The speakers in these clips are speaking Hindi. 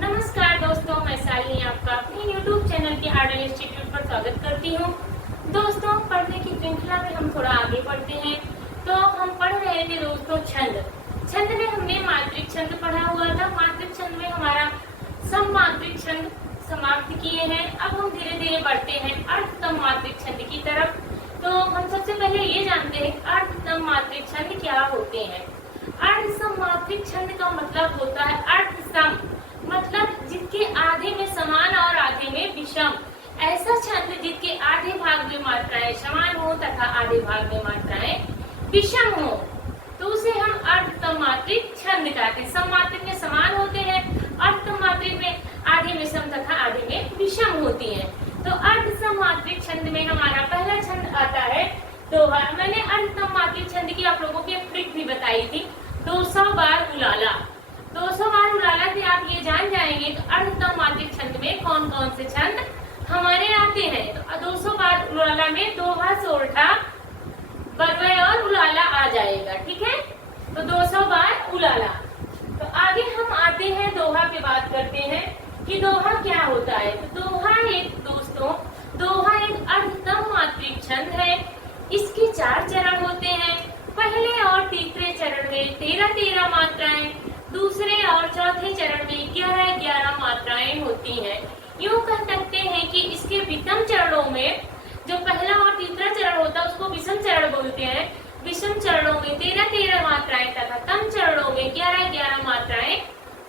नमस्कार दोस्तों, मैं शालिनी आपका अपने YouTube चैनल के आर्डर इंस्टीट्यूट पर स्वागत करती हूँ। दोस्तों, पढ़ने की श्रृंखला में हम थोड़ा आगे बढ़ते हैं। तो हम पढ़ रहे थे दोस्तों छंद में हमने मात्रिक छंद पढ़ा हुआ था। मात्रिक छंद में हमारा सममात्रिक छंद समाप्त किए हैं। अब हम धीरे धीरे बढ़ते हैं अर्धतम मात्रिक छंद की तरफ। तो हम सबसे पहले ये जानते हैं अर्धतम मात्रिक छंद क्या होते हैं। अर्धसम मात्रिक छंद का मतलब होता है अर्धसम, मतलब जिसके आधे में समान और आधे में विषम। ऐसा छंद जिसके आधे भाग में मात्राएं समान हो तथा आधे भाग में मात्राएं विषम हो, तो उसे हम अर्धसम मात्रिक छंद कहते हैं। सममात्रिक में समान होते हैं, अर्धसम मात्रिक में आधे में सम तथा आधे में विषम होती है। तो अर्धसम मात्रिक छंद में हमारा पहला छंद आता है दोहा। मैंने अर्धसम मात्रिक छंद की आप लोगों की एक ट्रिक भी बताई थी, 200 बार उलाला। 200 बार उलाला से आप ये जान जाएंगे कि अर्धसम मात्रिक छंद में कौन कौन से छंद हमारे आते हैं। तो 200 बार उलाला में दोहा, सोरठा, बरवय और उलाला आ जाएगा। ठीक है, तो 200 बार उलाला। तो आगे हम आते हैं दोहा पे बात करते हैं कि दोहा क्या होता है। तो दोहा एक अर्धसम मात्रिक छंद है। इसके 4 चरण होते हैं। पहले और तीसरे चरण में 13-13 मात्राएं, दूसरे और चौथे चरण में 11-11 मात्राएं होती हैं। यूँ कह सकते हैं कि इसके विषम चरणों में जो पहला और तीसरा चरण होता है उसको विषम चरण बोलते हैं। विषम चरणों में 13-13 मात्राएं तथा सम चरणों में 11-11 मात्राएं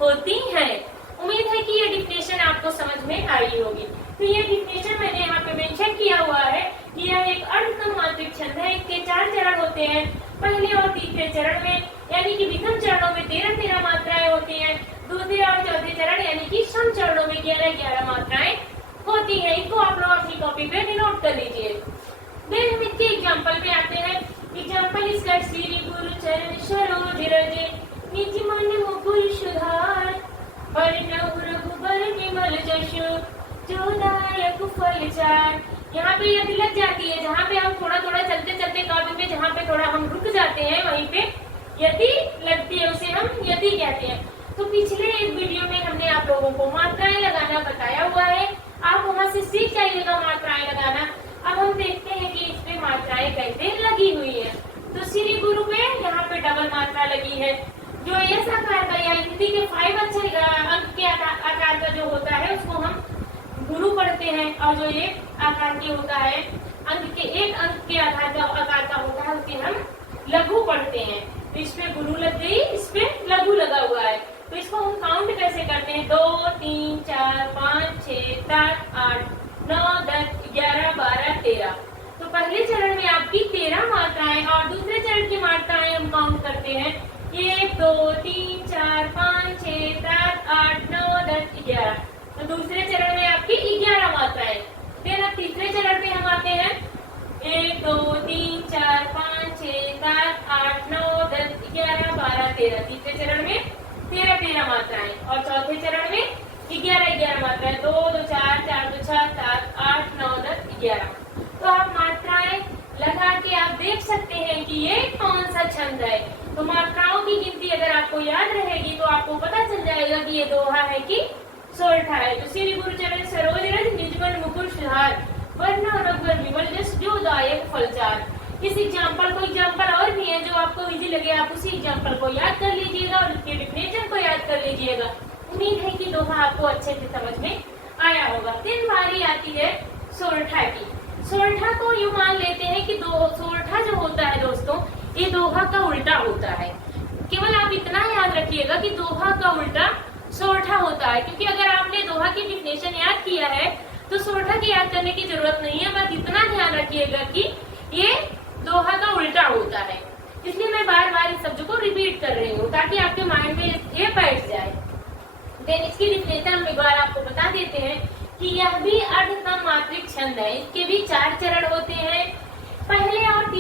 होती हैं। उम्मीद है कि ये डिफिनेशन आपको समझ में आई होगी। तो ये डिफिनेशन मैंने यहाँ पे मेंशन किया हुआ है कि यह एक अर्धसम मात्रिक छंद है। इसके 4 चरण होते हैं। पहले और तीसरे चरण में यानी कि विषम चरणों में 13-13 मात्राएं होती हैं। दूसरे और चौथे चरण यानी कि सम चरणों में 11-11 मात्राएं होती है। इसको आप लोग अपनी कॉपी पे नोट कर लीजिए। फिर हम इसके एग्जाम्पल पे आते हैं। एग्जाम्पल इसका श्री गुरु चरण सरोज रज निज मन मुकुर सुधार रघुबर विमल जशु जोदायक फल चार। यहाँ पे यदि लग जाती है, जहाँ पे हम थोड़ा थोड़ा चलते चलते काव्य में जहाँ पे थोड़ा हम रुक जाते हैं वहीं पे यदि लगती है, उसे हम यदि कहते हैं। तो पिछले एक वीडियो में हमने आप लोगों को मात्राएं लगाना बताया हुआ है। आप वहाँ से सीख जाइएगा मात्राएं लगाना। अब हम देखते हैं कि इसमें मात्राएं कैसे लगी हुई है। तो श्री गुरु में यहाँ पे डबल मात्रा लगी है। जो एस आकार का या हिंदी के 5 अक्षर अंक के आकार का जो होता है उसको हम गुरु पढ़ते हैं, और जो ये आकार के होता है अंक के 1 अंक के आकार का होता है उसे हम लघु पढ़ते हैं। तो इसमें गुरु लग गई, इसमें लघु लगा हुआ है। तो इसको हम काउंट कैसे करते हैं? 2, 3, 4, 5, 6, 7, 8, 9, 10, 11, 12, 13। तो पहले चरण में आपकी 13 मात्राएं और दूसरे चरण की मात्राएं हम काउंट करते हैं 1, 2, 3, 4, 5, 6, 7, 8, 9, 10, 11। तो दूसरे चरण में आपकी 11 मात्राएं। फिर अब तीसरे चरण पे हम आते हैं 1, 2, 3, 4, 5, 6, 7, 8, 9, 10, 11, 12, 13। तीसरे चरण में 13-13 मात्राएं और चौथे चरण में 11-11 मात्राएं। 2, 2, 4, 4, 2, 6, 7, 8, 9, 10, 11। तो आप मात्राएं लगा के आप देख सकते हैं कि ये कौन सा छंद है। तो मात्राओं की गिनती अगर आपको याद रहेगी तो आपको पता चल जाएगा कि ये दोहा है कि सोरठा है। तो श्री गुरु चरण सरोज रज निज मन मुकुर सुधार वरना रघुबर विमल जस जो दायक फल चार। इस एग्जाम्पल और भी है जो आपको इजी लगे, आप उसी एग्जाम्पल को याद कर लीजिएगा और उसके डिफिनेशन को याद कर लीजिएगा। उम्मीद है कि दोहा आपको अच्छे से समझ में आया होगा। फिर बारी आती है सोरठा की। सोरठा को यूँ मान लेते हैं कि सोरठा जो होता है दोस्तों, ये दोहा का उल्टा होता है। केवल आप इतना याद रखिएगा कि दोहा का उल्टा सोरठा होता है, क्योंकि अगर आपने दोहा की डिफिनेशन याद किया है तो सोरठा की याद करने की जरूरत नहीं है। बस इतना ध्यान रखिएगा कि ये दोहा का उल्टा होता है। इसलिए मैं बार बार इस शब्द को रिपीट कर रही हूँ ताकि आपके माइंड में ये बैठ जाए। देन इसकी डिफिनेशन हम एक बार आपको बता देते हैं कि यह भी अर्धसम मात्रिक छंद है। इसके भी 4 चरण होते हैं। पहले और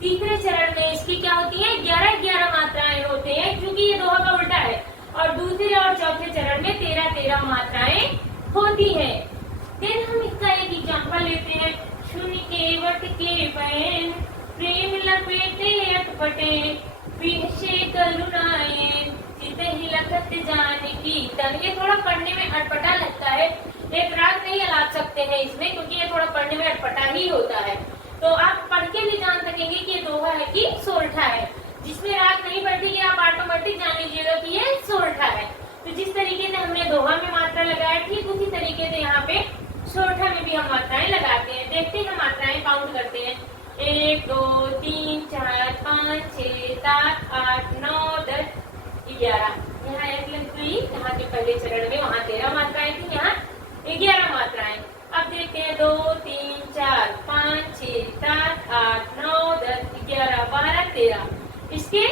तीसरे चरण में इसकी क्या होती है? 11-11 मात्राएं होते हैं, क्योंकि ये दोहा का उल्टा है। और दूसरे और चौथे चरण में 13-13 मात्राएं होती हैं। फिर हम इसका एक एग्जाम्पल लेते हैं। शून्य के वट के पैन प्रेम लपेटे अटपटे विषे करुणाएं चित ही लखत जान की अटपटा लगता है, एक राग नहीं अलाप सकते हैं इसमें, क्योंकि ये थोड़ा पढ़ने में अटपटा ही होता है। तो आप पढ़ के भी जान सकेंगे कि ये दोहा है कि सोरठा है। जिसमें राग नहीं बैठेगी आप ऑटोमेटिक जान लीजिएगा कि ये सोरठा है। तो जिस तरीके से हमने दोहा में मात्रा लगाया, ठीक उसी तरीके से यहाँ पे सोरठा में भी हम मात्राएं लगाते हैं। देखते हैं मात्राएं काउंट करते हैं। 1 2 3 4 5 6 7 8 9 10 11। यहाँ एक लग गई, यहाँ के पहले चरण में वहाँ 13 मात्राएं थी, यहाँ 11 मात्राएं। अब देखते हैं 2 3 4 5 6 7 8 9 10 11 12 13। इसके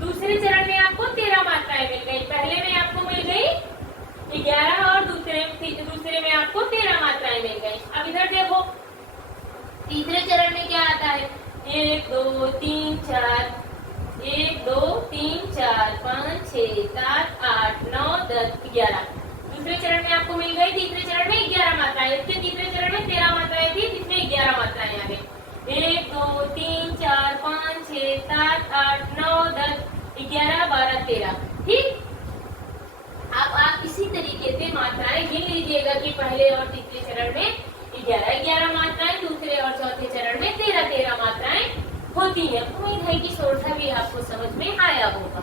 दूसरे चरण में आपको 13 मात्राएं मिल गई। पहले में आपको मिल गई 11 और दूसरे में आपको 13 मात्राएं मिल गई। अब इधर देखो तीसरे चरण में क्या आता है। 1 2 3 4 1 2 3 4 5 6 7 8 9 10 11। दूसरे चरण में आपको मिल गई तीसरे चरण में 11 मात्राएं। इसके तीसरे चरण में 13 मात्राएं थी, जिसमें 11 मात्राएं आ गई। 1 2 3 4 5 6 7 8 9 10 11 12 13। ठीक, अब आप इसी तरीके से मात्राएं गिन लीजिएगा कि पहले और तीसरे चरण में 11 मात्राएं, दूसरे और चौथे चरण में 13 मात्राएं होती है। उम्मीद है कि सोरठा भी आपको समझ में आया होगा।